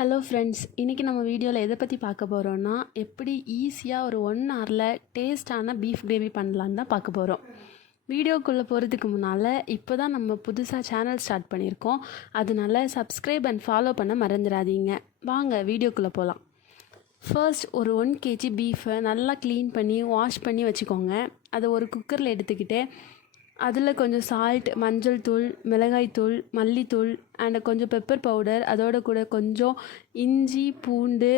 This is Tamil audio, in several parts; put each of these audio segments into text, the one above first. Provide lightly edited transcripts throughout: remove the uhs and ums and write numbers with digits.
ஹலோ ஃப்ரெண்ட்ஸ், இன்றைக்கி நம்ம வீடியோவில் எதை பற்றி பார்க்க போகிறோன்னா, எப்படி ஈஸியாக ஒரு 1 ஹவரில் டேஸ்டான பீஃப் கிரேவி பண்ணலான்னு தான் பார்க்க போகிறோம். வீடியோக்குள்ளே போகிறதுக்கு முன்னால் இப்போ தான் நம்ம புதுசாக சேனல் ஸ்டார்ட் பண்ணியிருக்கோம். அதனால சப்ஸ்கிரைப் அண்ட் ஃபாலோ பண்ண மறந்துடாதீங்க. வாங்க வீடியோக்குள்ளே போகலாம். ஃபர்ஸ்ட் ஒரு 1 kg பீஃபை நல்லா க்ளீன் பண்ணி வாஷ் பண்ணி வச்சுக்கோங்க. அதை ஒரு குக்கரில் எடுத்துக்கிட்டு அதில் கொஞ்சம் சால்ட், மஞ்சள் தூள், மிளகாய் தூள், மல்லித்தூள் அண்ட் கொஞ்சம் பெப்பர் பவுடர், அதோட கூட கொஞ்சம் இஞ்சி, பூண்டு,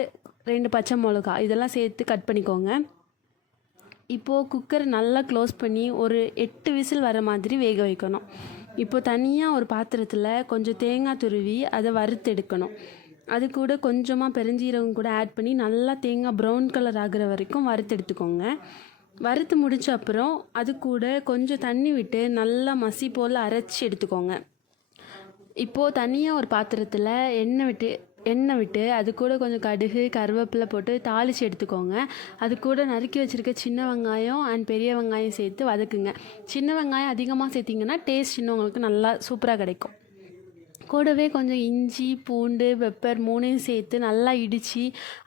2 பச்சை மிளகா இதெல்லாம் சேர்த்து கட் பண்ணிக்கோங்க. இப்போது குக்கர் நல்லா க்ளோஸ் பண்ணி ஒரு 8 விசில் வர மாதிரி வேக வைக்கணும். இப்போது தனியாக ஒரு பாத்திரத்தில் கொஞ்சம் தேங்காய் துருவி அதை வறுத்து எடுக்கணும். அது கூட கொஞ்சமாக பெருஞ்சீரகம் கூட ஆட் பண்ணி நல்லா தேங்காய் ப்ரௌன் கலர் ஆகிற வரைக்கும் வறுத்து எடுத்துக்கோங்க. வறுத்து முடித்த அப்புறம் அது கூட கொஞ்சம் தண்ணி விட்டு நல்லா மசி போல் அரைச்சி எடுத்துக்கோங்க. இப்போது தனியாக ஒரு பாத்திரத்தில் எண்ணெய் விட்டு அது கூட கொஞ்சம் கடுகு, கருவேப்பிலை போட்டு தாளித்து எடுத்துக்கோங்க. அது கூட நறுக்கி வச்சுருக்க சின்ன வெங்காயம் அண்ட் பெரிய வெங்காயம் சேர்த்து வதக்குங்க. சின்ன வெங்காயம் அதிகமாக சேர்த்திங்கன்னா டேஸ்ட் இன்னும் உங்களுக்கு நல்லா சூப்பராக கிடைக்கும். கூடவே கொஞ்சம் இஞ்சி, பூண்டு, பெப்பர் 3ஐயும் சேர்த்து நல்லா இடித்து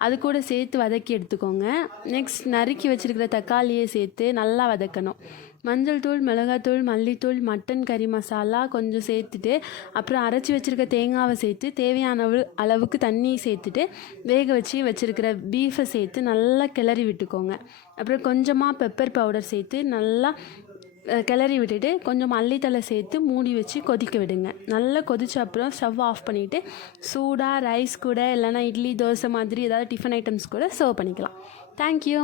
அது கூட சேர்த்து வதக்கி எடுத்துக்கோங்க. நெக்ஸ்ட் நறுக்கி வச்சுருக்கிற தக்காளியை சேர்த்து நல்லா வதக்கணும். மஞ்சள் தூள், மிளகாத்தூள், மல்லித்தூள், மட்டன் கறி மசாலா கொஞ்சம் சேர்த்துட்டு அப்புறம் அரைச்சி வச்சுருக்க தேங்காவை சேர்த்து தேவையான அளவுக்கு தண்ணி சேர்த்துட்டு வேக வச்சுருக்கிற பீஃபை சேர்த்து நல்லா கிளறி விட்டுக்கோங்க. அப்புறம் கொஞ்சமாக பெப்பர் பவுடர் சேர்த்து நல்லா கிளறி விட்டுட்டு கொஞ்சம் மல்லித்தலை சேர்த்து மூடி வச்சு கொதிக்க விடுங்க. நல்லா கொதிச்ச அப்புறம் ஸ்டவ் ஆஃப் பண்ணிவிட்டு சூடாக ரைஸ் கூட இல்லைனா இட்லி, தோசை மாதிரி ஏதாவது டிஃபன் ஐட்டம்ஸ் கூட சர்வ் பண்ணிக்கலாம். தேங்க்யூ.